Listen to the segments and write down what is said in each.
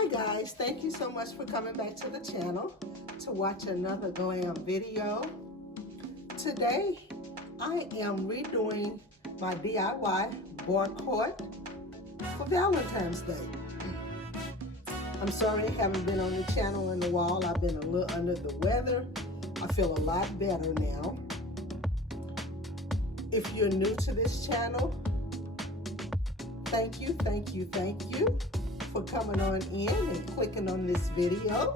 Hi guys, thank you so much for coming back to the channel to watch another glam video. Today I am redoing my DIY board court for Valentine's Day. I'm sorry I haven't been on the channel in a while. I've been a little under the weather. I feel a lot better now. If you're new to this channel, thank you for coming on in and clicking on this video.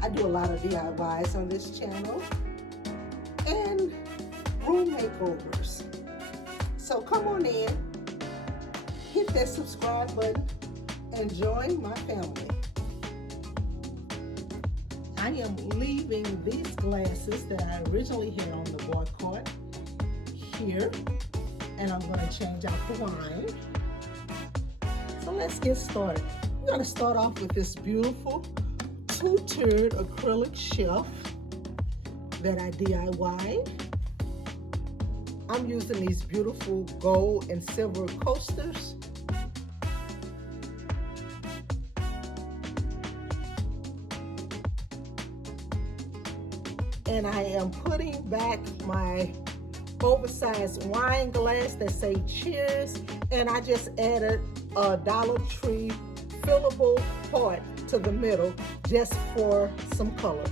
I do a lot of DIYs on this channel and room makeovers. So come on in, hit that subscribe button, and join my family. I am leaving these glasses that I originally had on the board court here, and I'm going to change out the wine. So let's get started. We're going to start off with this beautiful two-tiered acrylic shelf that I DIY'd. I'm using these beautiful gold and silver coasters. And I am putting back my oversized wine glass that say cheers, and I just added a Dollar Tree fillable part to the middle just for some color.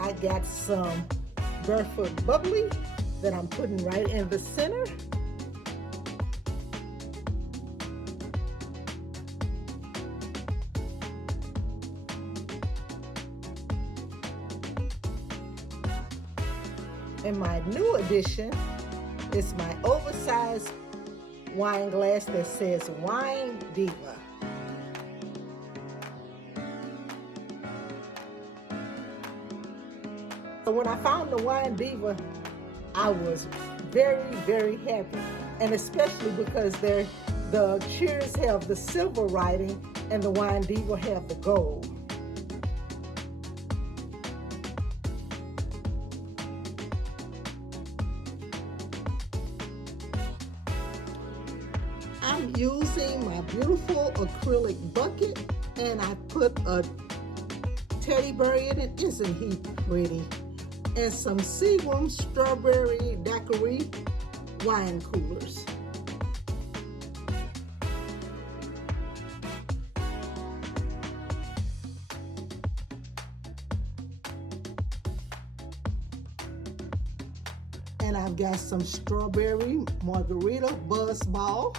I got some Barefoot Bubbly that I'm putting right in the center. And my new addition is my oversized wine glass that says Wine Diva. So when I found the Wine Diva, I was very happy, and especially because the cheers have the silver writing and the Wine Diva have the gold. I'm using my beautiful acrylic bucket, and I put a teddy bear in it. Isn't he pretty? And some Seagram strawberry daiquiri wine coolers. And I've got some strawberry margarita buzz ball.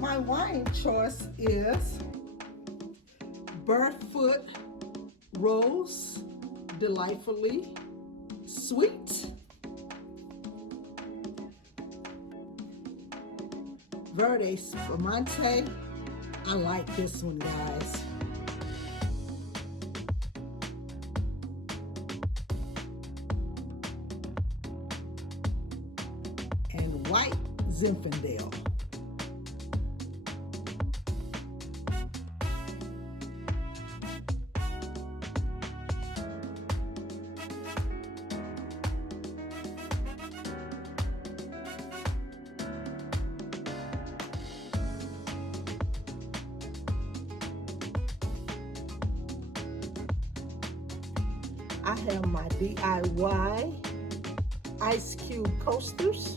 My wine choice is Barefoot Rose, Delightfully Sweet, Verde Spumante. I like this one, guys. And White Zinfandel. I have my DIY ice cube coasters.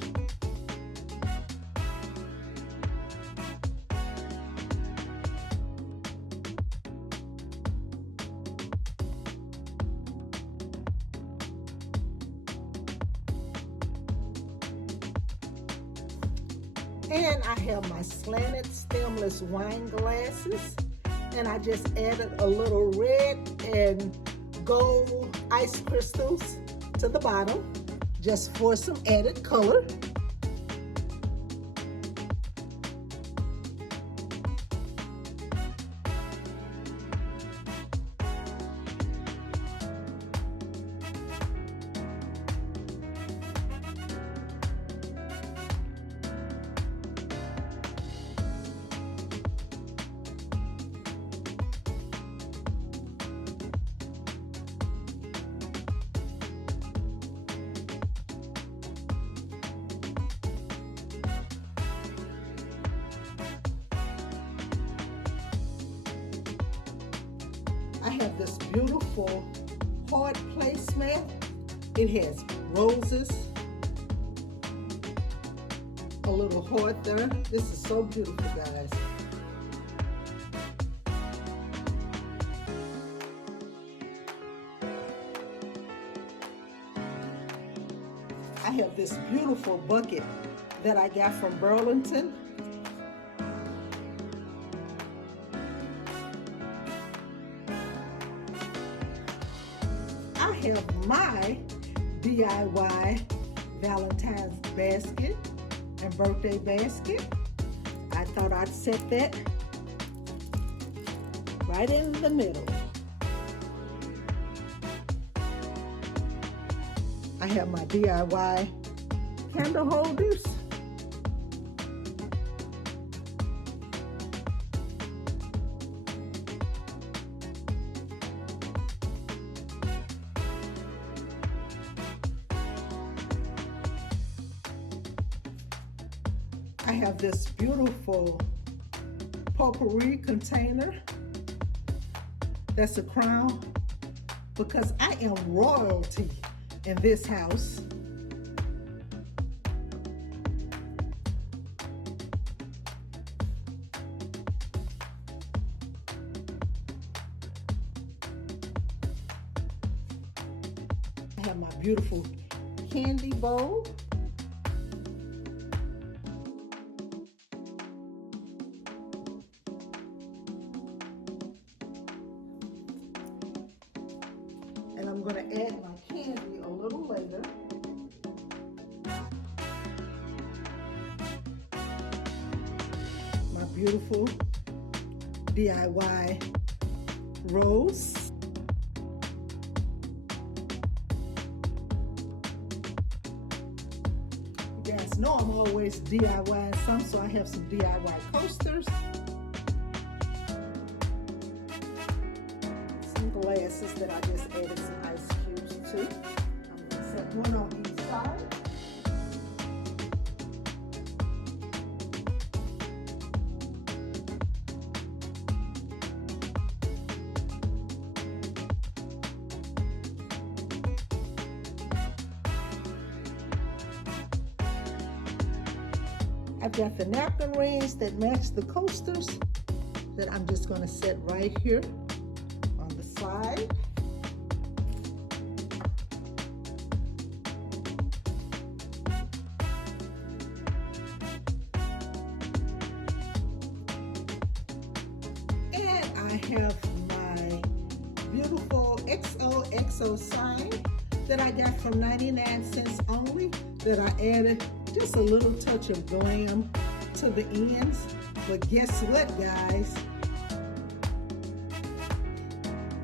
And I have my slanted stemless wine glasses, and I just added a little red and gold ice crystals to the bottom, just for some added color. I have this beautiful heart placemat. It has roses, a little heart there. This is so beautiful, guys. I have this beautiful bucket that I got from Burlington. I have my DIY Valentine's basket and birthday basket. I thought I'd set that right in the middle. I have my DIY candle holders. I have this beautiful potpourri container. That's a crown because I am royalty in this house. I have my beautiful candy bowl. And I'm going to add my candy a little later. My beautiful DIY rose. You guys know I'm always DIYing some, so I have some DIY coasters. Glasses that I just added some ice cubes to. I'm going to set one on each side. I've got the napkin rings that match the coasters that I'm just going to set right here on the side. And I have my beautiful XOXO sign that I got from 99 cents only, that I added just a little touch of glam to the ends. But guess what, guys?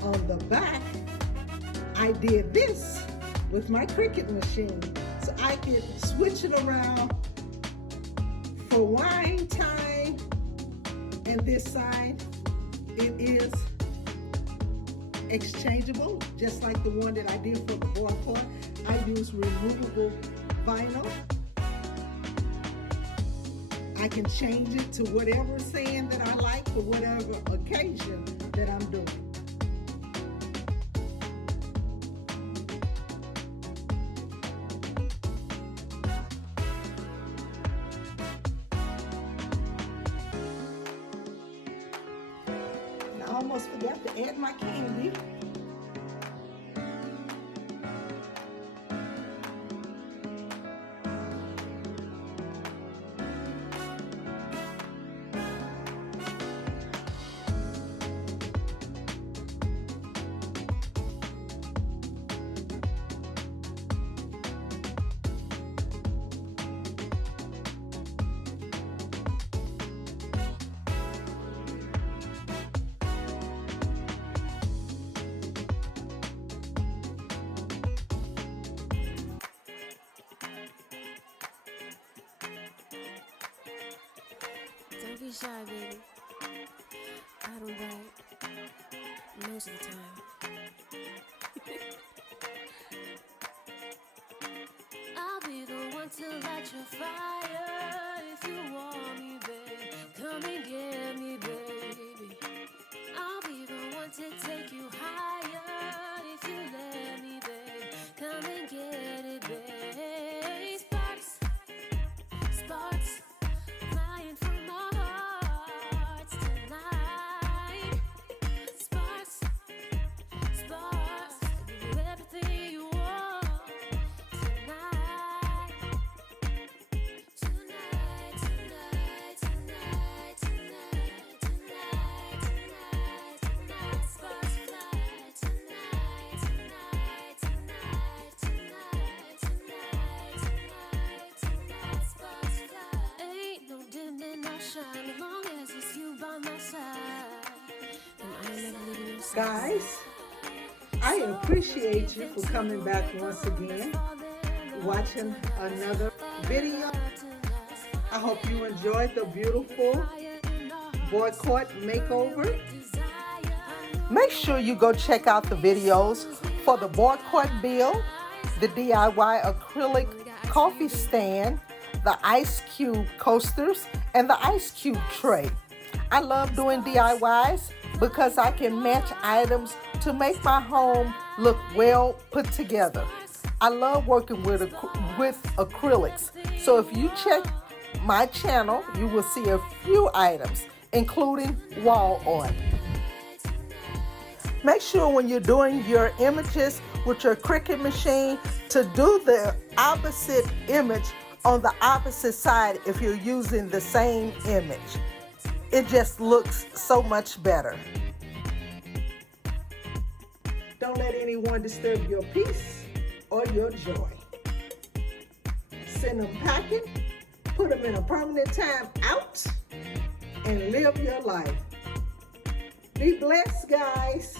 On the back, I did this with my Cricut machine, so I could switch it around for wine time. And this side, it is exchangeable, just like the one that I did for the board part. I use removable vinyl. I can change it to whatever sand that I like for whatever occasion that I'm doing. And I almost forgot to add my candy. Don't be shy, baby. I don't bite most of the time. I'll be the one to light your fire if you want me, babe. Come and get me, baby. I'll be the one to take you higher if you let me, babe. Come and get it, babe. Sparks, sparks, flying from our hearts tonight. Sparks, sparks, I'll give you everything you want tonight. Tonight, tonight, tonight, tonight, tonight, tonight, tonight. Sparks fly tonight, tonight, tonight, tonight, tonight, tonight, tonight. Sparks fly. Ain't no dimming, no shine, as long as it's you by my side. And I ain't never leaving your side. Guys, I appreciate you for coming back once again, watching another video. I hope you enjoyed the beautiful boycott makeover. Make sure you go check out the videos for the boycott bill, the DIY acrylic coffee stand, the ice cube coasters, and the ice cube tray. I love doing DIYs because I can match items to make my home look well put together. I love working with acrylics. So if you check my channel, you will see a few items, including wall art. Make sure when you're doing your images with your Cricut machine to do the opposite image on the opposite side if you're using the same image. It just looks so much better. Don't let anyone disturb your peace or your joy. Send them packing, put them in a permanent time out, and live your life. Be blessed, guys.